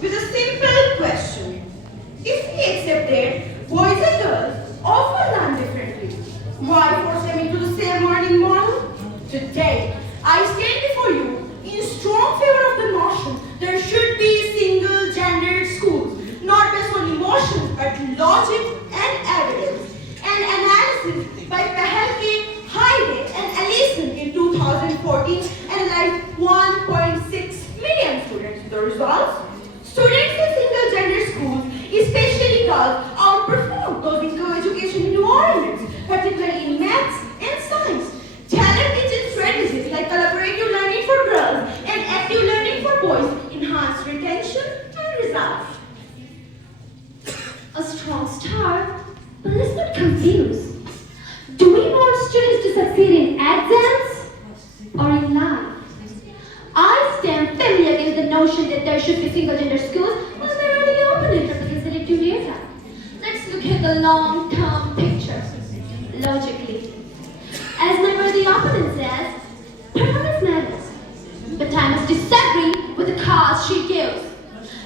with a simple question. If we accept that boys and girls often learn differently, why force them into the same learning model? Today, I stand before you in strong favor of the notion there should be single-gendered schools, not based on emotion, but logic and evidence. An analysis by Pahelke, Hyde, and Allison in 2014 analyzed 1.6 million students. The results? Students in single-gender schools, especially girls, outperform those in co-education environments, particularly in maths and science. Talent-teaching strategies like collaborative learning for girls and active learning for boys enhance retention and results. A strong start, but let's not confuse. Do we want students to succeed in exams or in life? I stand firmly against the notion that there should be single-gender schools when there are the opponent represented to data. Let's look at the long-term picture, logically. As my worthy opponent says, performance matters, but I must disagree with the cause she gives.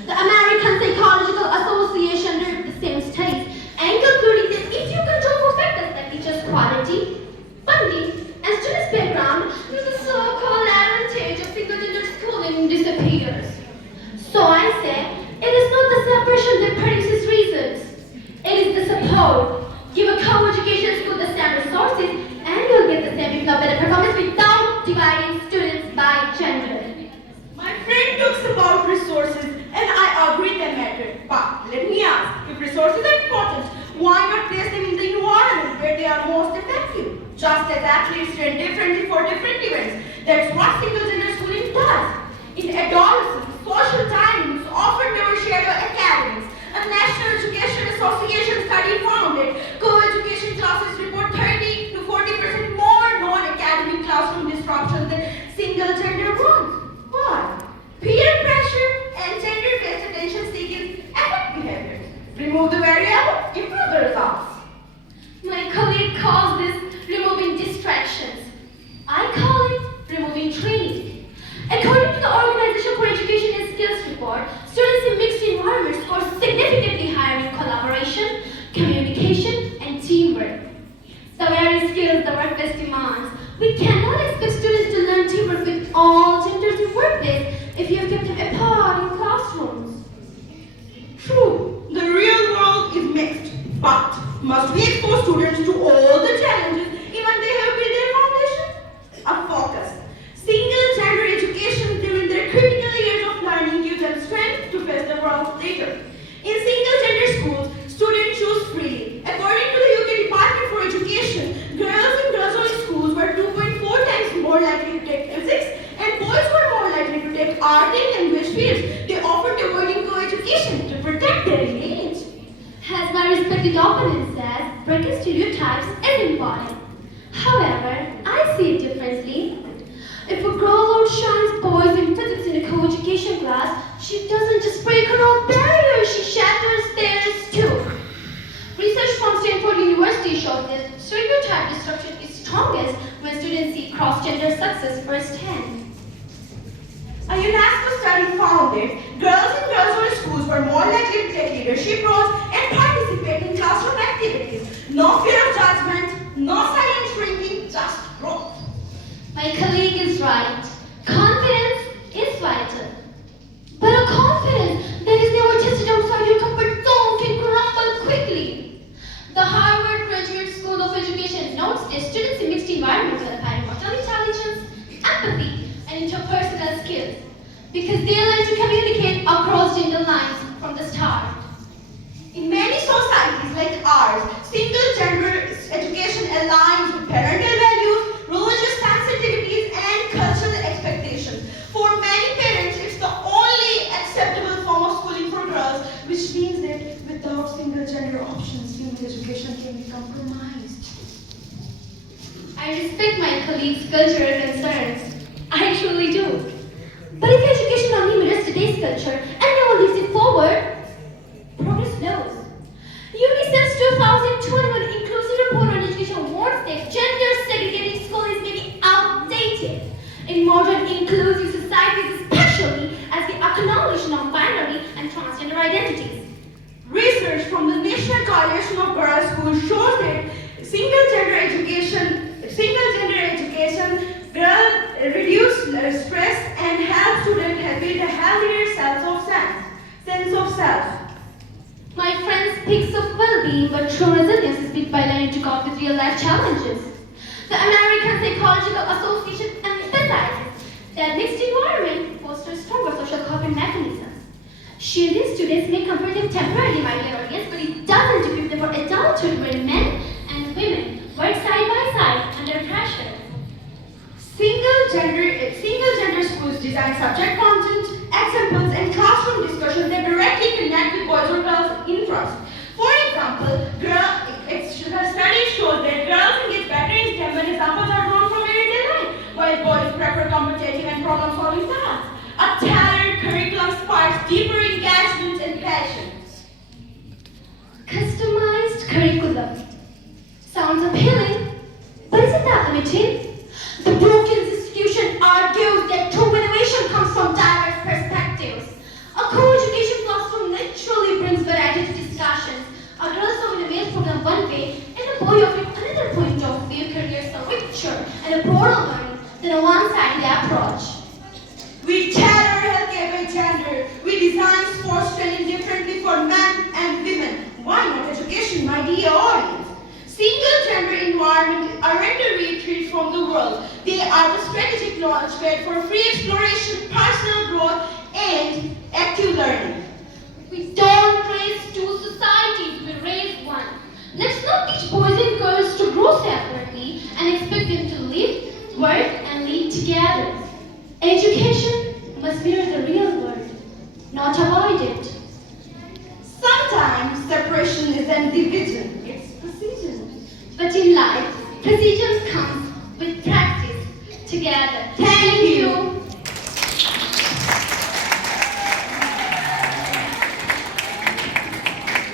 The American Psychological Association did the same studies and concluding that if you control for factors like teachers' quality, funding, and students' background, then the so-called advantage of single-gender schooling disappears. So I say, it is not the separation that produces reasons. It is the support. Give a co-education school the same resources, and you'll get the same, if not better, performance without dividing students by gender. My friend talks about resources, and I agree they matter. But let me ask, if resources are important, why not place them in the environment where they are most effective? Just as athletes train differently for different events, that's what single-gender schooling does. In adolescence, social timings often overshadow academics. A National Education Association study found that co-education classes report 30 to 40% more non-academic classroom disruption than single-gender ones. Why? Peer pressure and gender-based attention-seeking affect behavior. Remove the variable, improve the results. My colleague calls this removing distractions. I call it removing training. According to the Organization for Education and Skills report, students in mixed environments score significantly higher in collaboration, communication, and teamwork. The very skills the workplace demands. We cannot expect students to learn teamwork with all genders in workplace if you have kept them apart in classrooms. True, the real world is mixed, but must we expose students to all the challenges even they have built their foundation? A focus. Single-gender education during their critical years of learning gives them strength to face the world later. In single-gender schools, students choose freely. According to the UK Department for Education, girls in girls-only schools were 2.4 times more likely to take physics, and boys were more likely to take art and language fields. They offered avoiding co-education to protect their image. As my respected opponent says, breaking stereotypes is important. However, I see it differently. If a girl outshines boys in physics in a co-education class, she doesn't just break her own barriers, she shatters theirs too. Research from Stanford University shows that stereotype disruption is strongest when students see cross-gender success firsthand. A UNESCO study found that girls in girls-only schools were more likely to take leadership roles and participate in classroom activities. No fear of judgment, no silent shrinking, just growth. My colleague is right. Confidence is vital. But a confidence that is never tested outside your comfort zone can crumble quickly. The Harvard Graduate School of Education notes that students in mixed environments acquire emotional intelligence, empathy, and interpersonal skills because they learn to communicate across gender lines from the start. In many societies like ours, single-gender education aligns with parental values, religious sensitivities, and cultural expectations. For many parents, it's the only acceptable form of schooling for girls, which means that without single-gender options, female education can be compromised. I respect my colleagues' cultural concerns. I truly do. But if education only mirrors today's culture and no one leads it forward, progress slows. UNICEF's 2021 Inclusive Report on Education warns that gender-segregating schooling may be outdated. In modern inclusive societies, especially as we acknowledge non-binary and research from the National Coalition of Girls Schools shows that single-gender education reduce stress and help students build a healthier sense of self. My friend speaks of well-being, but true resilience is built by learning to cope with real-life challenges. The American Psychological Association emphasizes that mixed environment fosters stronger social coping mechanisms. Shielding students may comfort them temporarily, my dear audience, but it doesn't equip them for adulthood where men and women work side by side under pressure. Single-gender schools design subject content, examples, and classroom discussions that directly connect with boys or girls' interests. For example, studies show that girls engage better in STEM when examples are drawn from everyday life, while boys prefer competitive and problem-solving tasks. A tailored curriculum sparks deeper engagement and passion. Customized curriculum. Sounds appealing, but isn't that limiting? The Brookings Institution argues that true innovation comes from diverse perspectives. A co-education classroom naturally brings variety to discussions. A girl saw in a male program one way, and a boy offering another point of view careers are richer and a broader learning than a one-sided approach. We tailor healthcare by gender. We design sports training differently for men and women. Why not education, my dear audience? Single-gender environments aren't a retreat from the world. They are the strategic launchpad for free exploration, personal growth, and active learning. We don't raise two societies, we raise one. Let's not teach boys and girls to grow separately and expect them to live, work, and lead together. Education must mirror the real world, not avoid it. Sometimes separation isn't division, it's precision. But in life, precision comes with practice together. Thank you.